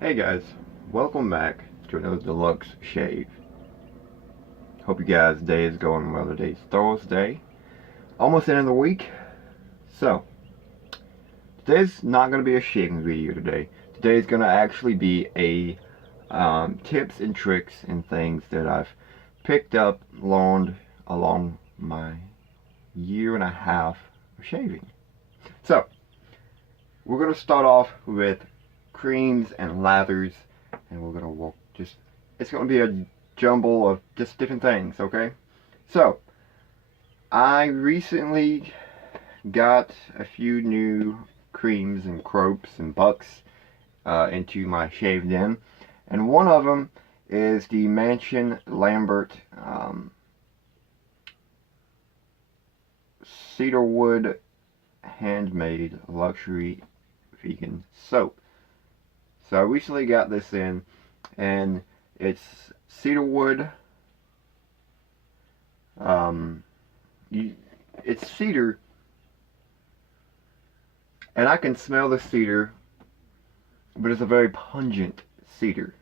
Hey guys, welcome back to another deluxe shave. Hope you guys' day is going well. Today's Thursday, almost the end of the week. So, today's not going to be a shaving video today. Today's going to actually be a tips and tricks and things that I've picked up, learned along my year and a half of shaving. So, we're going to start off with creams and lathers, and we're going to walk it's going to be a jumble of just different things, okay? So, I recently got a few new creams and crops and bucks into my shave den, and one of them is the Mansion Lambert cedarwood handmade luxury vegan soap. So I recently got this in, and it's cedarwood. It's cedar, and I can smell the cedar, but it's a very pungent cedar.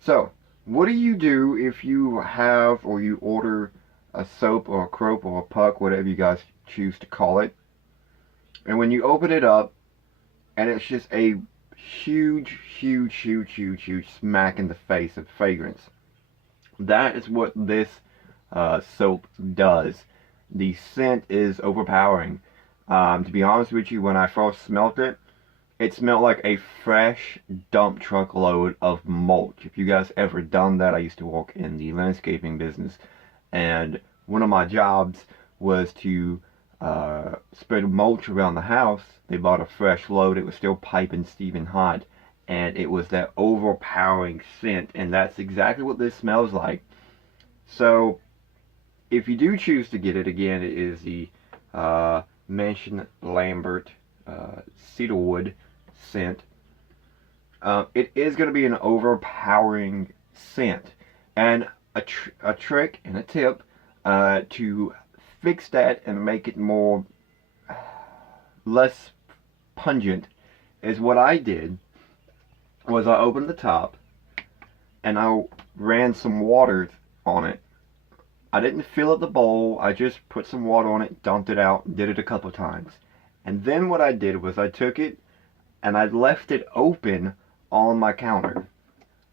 So, what do you do if you have or you order a soap or a croap or a puck, whatever you guys choose to call it, and when you open it up, and it's just a huge smack in the face of fragrance? That is what this soap does. The scent is overpowering. To be honest with you, when I first smelled it, it smelled like a fresh dump truck load of mulch. If you guys ever done that, I used to work in the landscaping business, and one of my jobs was to spread mulch around the house. They bought a fresh load. It was still piping steaming hot, and it was that overpowering scent, and that's exactly what this smells like. So, if you do choose to get it, again, it is the Mansion Lambert cedarwood scent. It is going to be an overpowering scent, and a trick and a tip to fix that and make it more less pungent is what I did was I opened the top and I ran some water on it. I didn't fill up the bowl, I just put some water on it, dumped it out, did it a couple times. And then what I did was I took it and I left it open on my counter.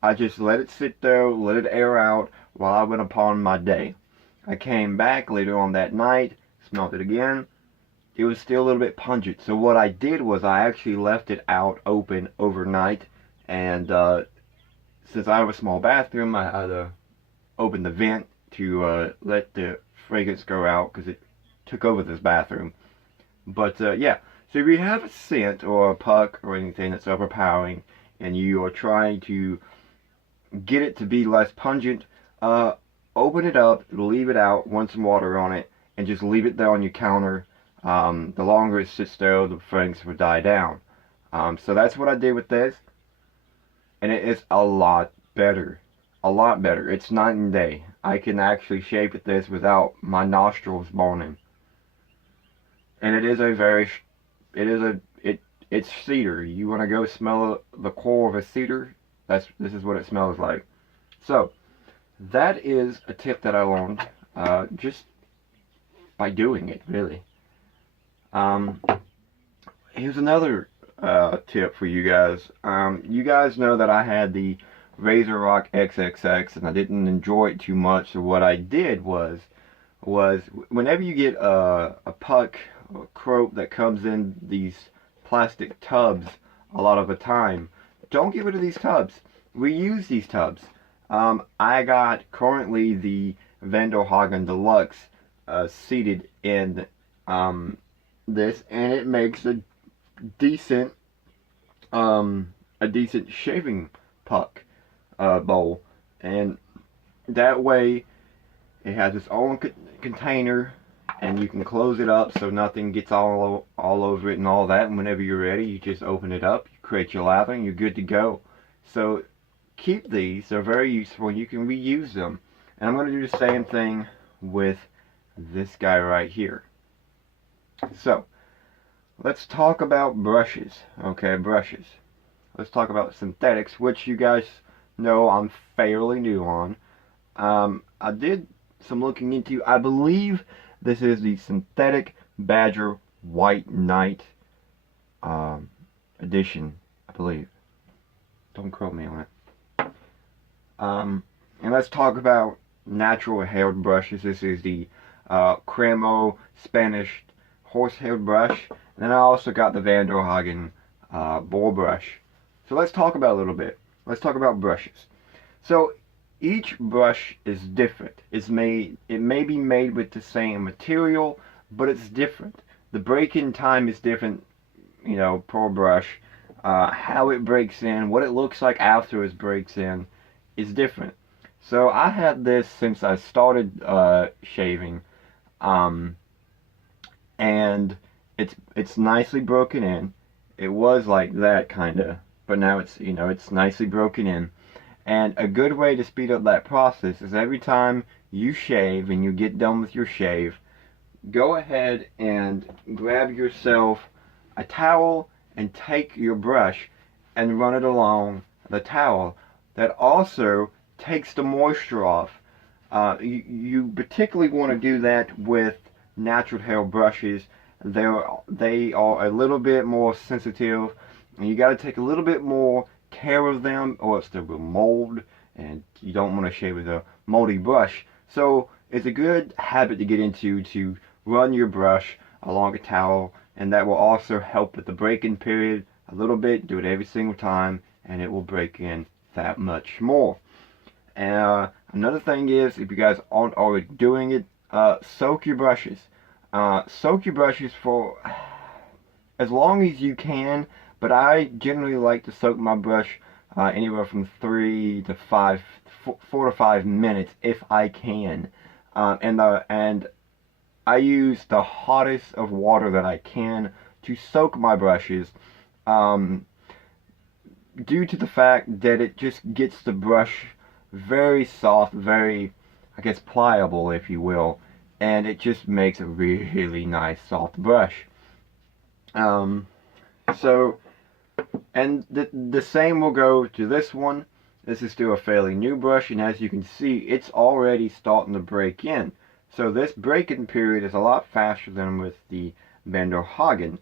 I just let it sit there, let it air out while I went upon my day. I came back later on that night, smelled it again. It was still a little bit pungent. So what I did was I actually left it out open overnight. And since I have a small bathroom, I had to open the vent to let the fragrance go out because it took over this bathroom. But yeah, so if you have a scent or a puck or anything that's overpowering and you are trying to get it to be less pungent, open it up, leave it out, run some water on it, and just leave it there on your counter. The longer it sits there, the fragrance will die down. So that's what I did with this, and it is a lot better. A lot better. It's night and day. I can actually shave with this without my nostrils burning. And it is a very, it's cedar. You want to go smell the core of a cedar? This is what it smells like. So, that is a tip that I learned just by doing it, really. Um, Here's another tip for you guys. You guys know that I had the RazoRock XXX and I didn't enjoy it too much. So what I did was whenever you get a puck or croap that comes in these plastic tubs a lot of the time, don't get rid of these tubs. Reuse these tubs. I got currently the Vanderhagen Deluxe seated in this, and it makes decent a decent shaving puck bowl, and that way it has its own container, and you can close it up so nothing gets all over it and all that. And whenever you're ready, you just open it up, you create your lather, and you're good to go. So keep these; they're very useful, and you can reuse them. And I'm going to do the same thing with this guy right here. So let's talk about brushes. Okay, brushes. let's talk about synthetics, which you guys know I'm fairly new on. I did some looking into. I believe this is the Synthetic Badger White Knight um, edition. I believe. Don't quote me on it. And let's talk about natural-hailed brushes. This is the Cremo Spanish horse-hailed brush. And then I also got the Van der Hagen boar brush. So let's talk about a little bit. Let's talk about brushes. So each brush is different. It may be made with the same material, but it's different. The break-in time is different, you know, per brush. How it breaks in, what it looks like after it breaks in, is different. So I had this since I started shaving, um, and it's nicely broken in. It was like that kinda, but now it's nicely broken in. And a good way to speed up that process is every time you shave and you get done with your shave, go ahead and grab yourself a towel and take your brush and run it along the towel. That also takes the moisture off. You particularly want to do that with natural hair brushes. They are a little bit more sensitive, and you got to take a little bit more care of them, or else they will mold, and you don't want to shave with a moldy brush. So it's a good habit to get into to run your brush along a towel, and that will also help with the break-in period a little bit. Do it every single time, and it will break in that much more. And another thing is, if you guys aren't already doing it, soak your brushes. Soak your brushes for as long as you can, but I generally like to soak my brush anywhere from 4 to 5 minutes if I can. And I use the hottest of water that I can to soak my brushes, due to the fact that it just gets the brush very soft, very, I guess, pliable, if you will, and it just makes a really nice soft brush. Um, so, and the same will go to this one. This is still a fairly new brush, and as you can see, it's already starting to break in. So this break-in period is a lot faster than with the Van der Hagen.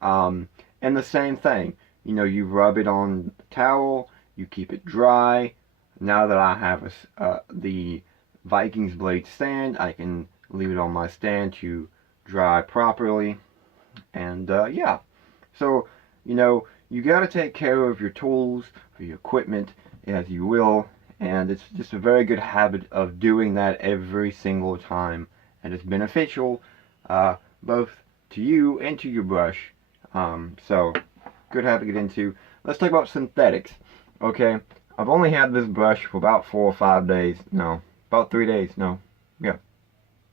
And the same thing, you know, you rub it on the towel, you keep it dry. Now that I have the Vikings blade stand, I can leave it on my stand to dry properly. And yeah, so, you know, you got to take care of your tools, for your equipment, as you will, and it's just a very good habit of doing that every single time, and it's beneficial both to you and to your brush. So good habit to get into. Let's talk about synthetics. Okay, I've only had this brush for about 4 or 5 days. No, about 3 days. No, yeah,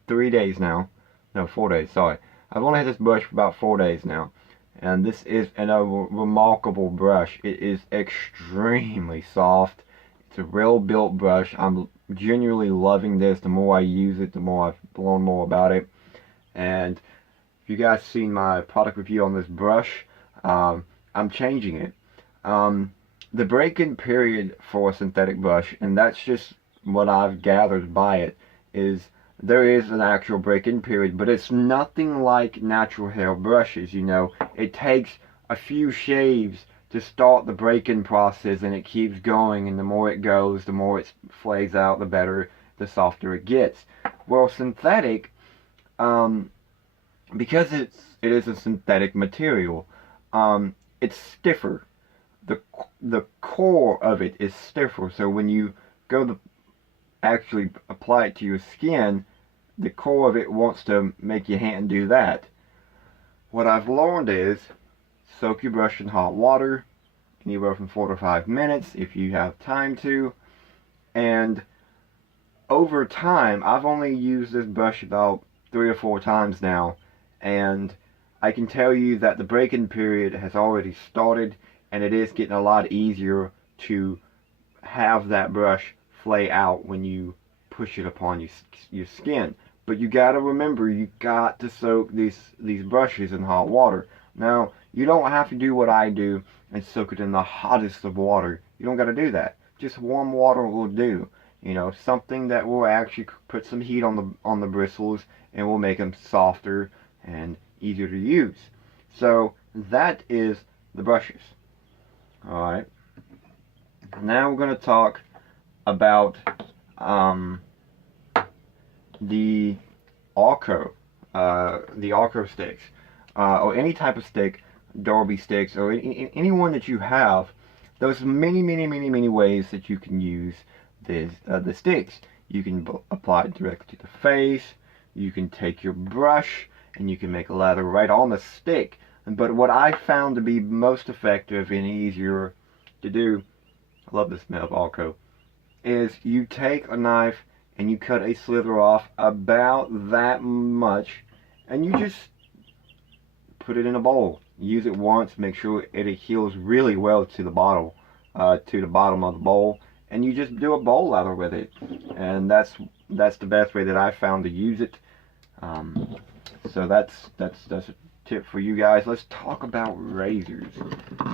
3 days now. No, 4 days. Sorry, I've only had this brush for about 4 days now, and this is a remarkable brush. It is extremely soft. It's a real built brush. I'm genuinely loving this. The more I use it, the more I've learned more about it. And if you guys seen my product review on this brush, I'm changing it. The break-in period for a synthetic brush, and that's just what I've gathered by it, is there is an actual break-in period, but it's nothing like natural hair brushes, you know. It takes a few shaves to start the break-in process, and it keeps going, and the more it goes, the more it flays out, the better, the softer it gets. Well, synthetic, because it is a synthetic material, it's stiffer. The core of it is stiffer, so when you go to actually apply it to your skin, the core of it wants to make your hand do that. What I've learned is soak your brush in hot water, anywhere from 4 to 5 minutes if you have time to, and over time, I've only used this brush about 3 or 4 times now, and I can tell you that the break-in period has already started, and it is getting a lot easier to have that brush flay out when you push it upon your skin. But you gotta remember, you got to soak these brushes in hot water. Now, You don't have to do what I do and soak it in the hottest of water. You don't got to do that. Just warm water will do. You know, something that will actually put some heat on the bristles and will make them softer and easier to use. So that is the brushes. Alright. Now we're going to talk about the Arco. The Arco sticks. Or any type of stick, Derby sticks, or any one that you have. There's many ways that you can use the sticks. You can apply it directly to the face. You can take your brush and you can make a lather right on the stick. But what I found to be most effective and easier to do, I love the smell of Arco, is you take a knife and you cut a slither off about that much, and you just put it in a bowl. Use it once, make sure it adheres really well to the bottom of the bowl, and you just do a bowl lather with it. And that's the best way that I found to use it. So that's a tip for you guys. Let's talk about razors.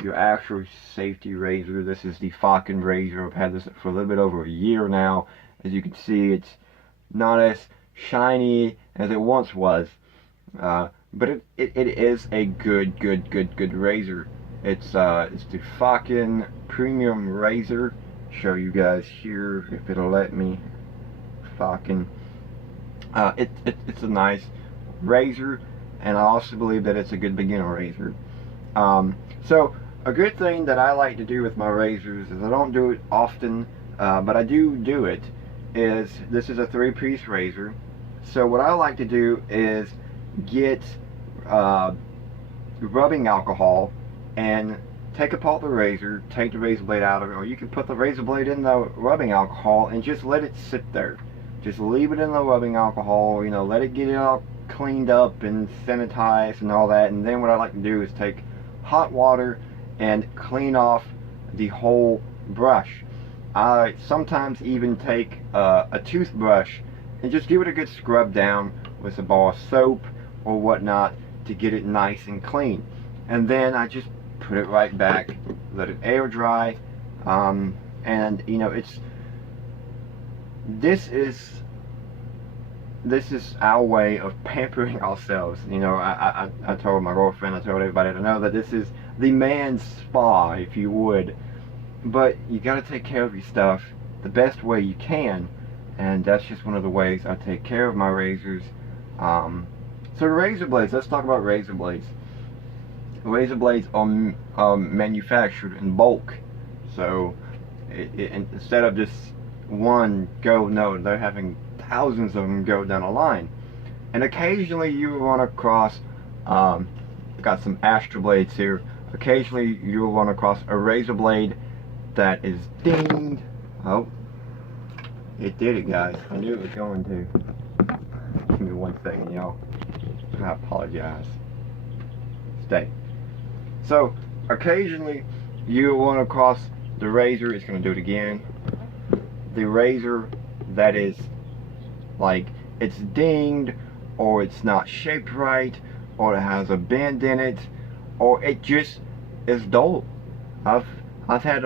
Your actual safety razor. This is the Falcon razor. I've had this for a little bit over a year now. As you can see, it's not as shiny as it once was. But it is a good razor. It's the Falcon Premium Razor. Show you guys here if it'll let me. Falcon. It's a nice razor, and I also believe that it's a good beginner razor. So a good thing that I like to do with my razors is I don't do it often, but I do it. Is this is a 3-piece razor. So what I like to do is get rubbing alcohol and take apart the razor, take the razor blade out of it, or you can put the razor blade in the rubbing alcohol and just let it sit there. Just leave it in the rubbing alcohol, you know, let it get it all cleaned up and sanitized and all that. And then what I like to do is take hot water and clean off the whole brush. I sometimes even take a toothbrush and just give it a good scrub down with a bar of soap or whatnot to get it nice and clean. And then I just put it right back, let it air dry, and you know, this is our way of pampering ourselves. You know, I told my girlfriend, I told everybody to know that this is the man's spa, if you would. But you got to take care of your stuff the best way you can, and that's just one of the ways I take care of my razors. So razor blades, let's talk about razor blades. Razor blades are manufactured in bulk, so instead of just one go, no, they're having thousands of them go down a line. And occasionally you run across, I've got some Astra blades here, occasionally you'll run across a razor blade that is dinged. Oh, it did it, guys. I knew it was going to. Give me 1 second, y'all. I apologize. Stay. So, occasionally you'll run across the razor, it's going to do it again. The razor that is like, it's dinged, or it's not shaped right, or it has a bend in it, or it just is dull. I've had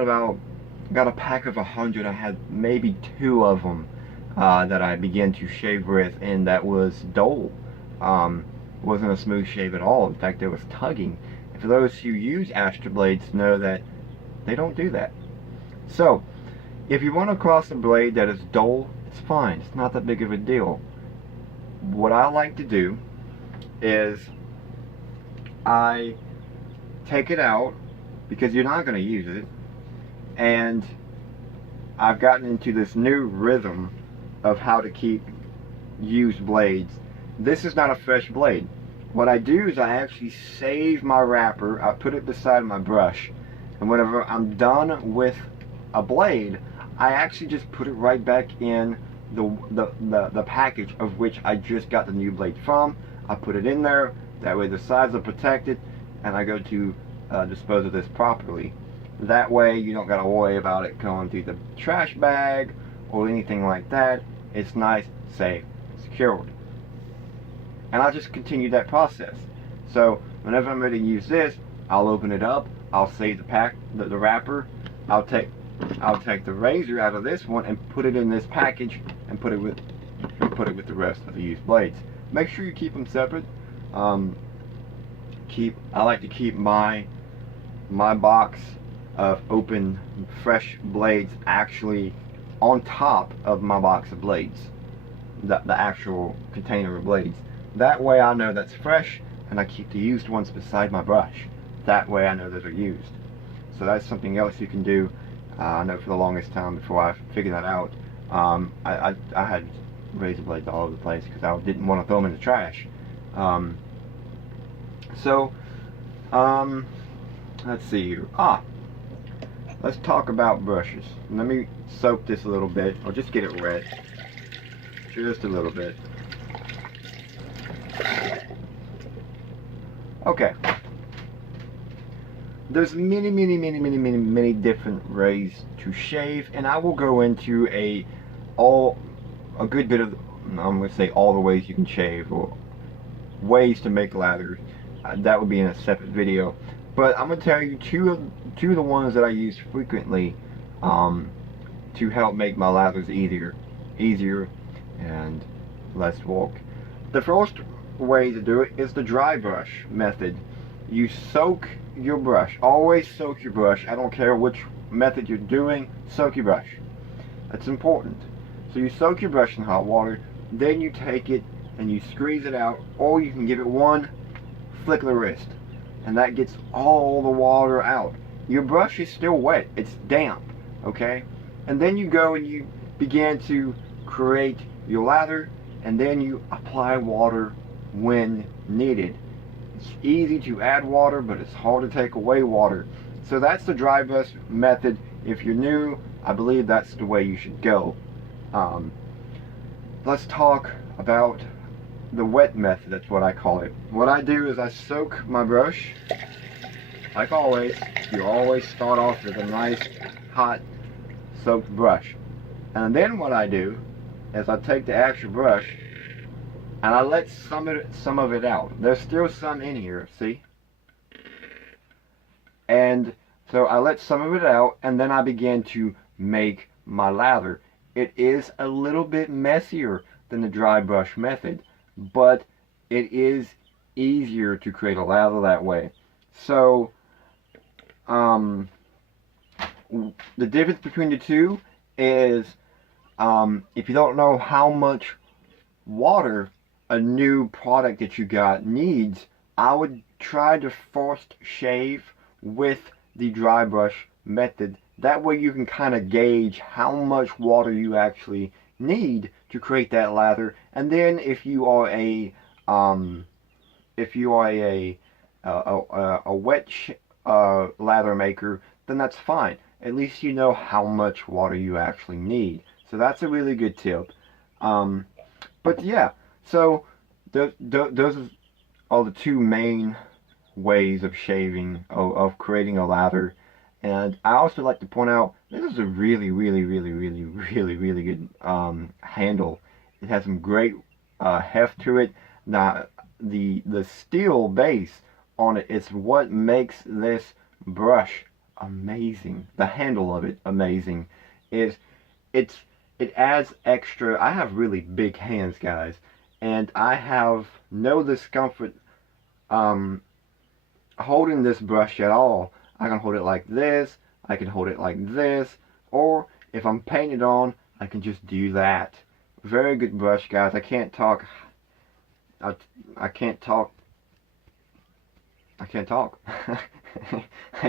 got a pack of 100. I had maybe 2 of them that I began to shave with, and that was dull. Wasn't a smooth shave at all. In fact, it was tugging. And for those who use Astra blades know that they don't do that. So, if you run across a blade that is dull, it's fine. It's not that big of a deal. What I like to do is I take it out, because you're not going to use it, and I've gotten into this new rhythm of how to keep used blades. This is not a fresh blade. What I do is I actually save my wrapper, I put it beside my brush, and whenever I'm done with a blade, I actually just put it right back in the package of which I just got the new blade from. I put it in there, that way the sides are protected, and I go to dispose of this properly. That way you don't got to worry about it going through the trash bag or anything like that. It's nice, safe, secured. And I'll just continue that process. So whenever I'm ready to use this, I'll open it up, I'll save the wrapper, I'll take the razor out of this one and put it in this package and put it with the rest of the used blades. Make sure you keep them separate. I like to keep my box of open fresh blades actually on top of my box of blades, the actual container of blades. That way I know that's fresh, and I keep the used ones beside my brush. That way I know that they're used. So that's something else you can do. I know for the longest time before I figured that out, I had razor blades all over the place because I didn't want to throw them in the trash. Let's see here. Let's talk about brushes. Let me soak this a little bit, or just get it wet. Just a little bit. Okay. There's many different ways to shave, and I will go into a good bit of, I'm going to say all the ways you can shave, or ways to make lather. That would be in a separate video. But I'm going to tell you two of the ones that I use frequently to help make my lathers easier and less work. The first way to do it is the dry brush method. You soak your brush. Always soak your brush. I don't care which method you're doing, soak your brush. That's important. So you soak your brush in hot water, then you take it and you squeeze it out, or you can give it one flick of the wrist, and that gets all the water out. Your brush is still wet, it's damp, okay? And then you go and you begin to create your lather, and then you apply water when needed. It's easy to add water, but it's hard to take away water. So that's the dry brush method. If you're new, I believe that's the way you should go. Let's talk about the wet method. That's what I call it. What I do is I soak my brush. Like always, you always start off with a nice hot soaked brush. And then what I do is I take the actual brush and I let some of it out. There's still some in here, see? And so I let some of it out, and then I begin to make my lather. It is a little bit messier than the dry brush method, but it is easier to create a lather that way. So the difference between the two is if you don't know how much water a new product that you got needs, I would try to first shave with the dry brush method. That way you can kind of gauge how much water you actually need to create that lather. And then if you are a wet lather maker, then that's fine. At least you know how much water you actually need. So that's a really good tip. But yeah, so those are the two main ways of shaving, of creating a lather. And I also like to point out, this is a really good handle. It has some great heft to it. Now, the steel base on it is what makes this brush amazing. The handle of it amazing. It adds extra. I have really big hands, guys, and I have no discomfort holding this brush at all. I can hold it like this, I can hold it like this, or if I'm painted on, I can just do that. Very good brush, guys. I can't talk. I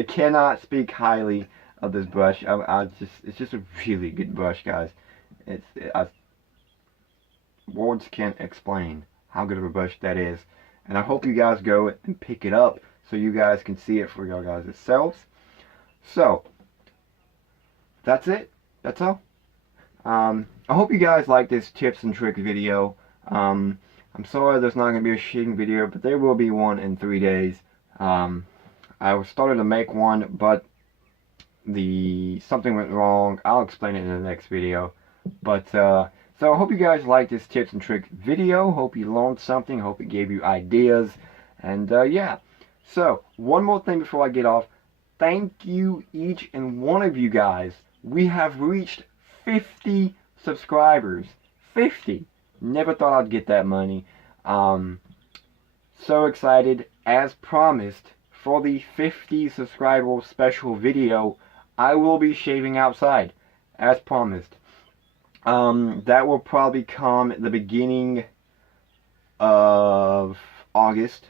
cannot speak highly of this brush. It's just a really good brush, guys. Words can't explain how good of a brush that is. And I hope you guys go and pick it up so you guys can see it for your guys yourselves. So, that's it. That's all. I hope you guys like this tips and trick video. I'm sorry there's not going to be a shooting video, but there will be one in 3 days. I started to make one, but something went wrong. I'll explain it in the next video. But so I hope you guys like this tips and trick video. Hope you learned something. Hope it gave you ideas. And yeah. So, one more thing before I get off. Thank you, each and one of you guys. We have reached 50 subscribers. 50. Never thought I'd get that many. So excited. As promised, for the 50 subscriber special video, I will be shaving outside. As promised. That will probably come at the beginning of August.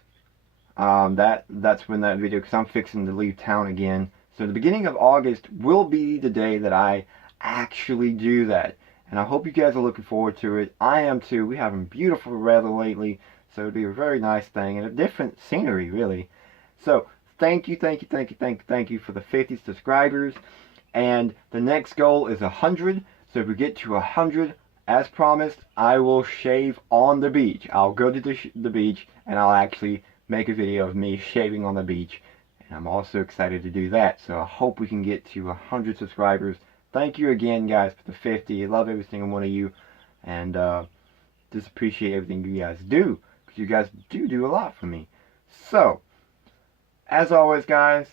That's when that video, because I'm fixing to leave town again. So the beginning of August will be the day that I actually do that. And I hope you guys are looking forward to it. I am too. We're having beautiful weather lately, so it'll be a very nice thing and a different scenery, really. So thank you for the 50 subscribers. And the next goal is 100. So if we get to 100, as promised, I will shave on the beach. I'll go to the beach and I'll actually make a video of me shaving on the beach. And I'm also excited to do that. So I hope we can get to 100 subscribers. Thank you again, guys, for the 50. I love every single one of you. And just appreciate everything you guys do. Because you guys do a lot for me. So, as always, guys,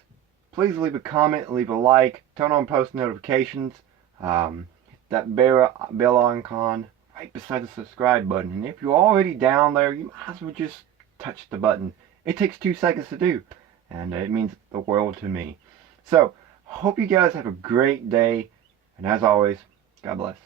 please leave a comment, leave a like, turn on post notifications. Hit that bell icon right beside the subscribe button. And if you're already down there, you might as well just touch the button. It takes 2 seconds to do. And it means the world to me. So, hope you guys have a great day. And as always, God bless.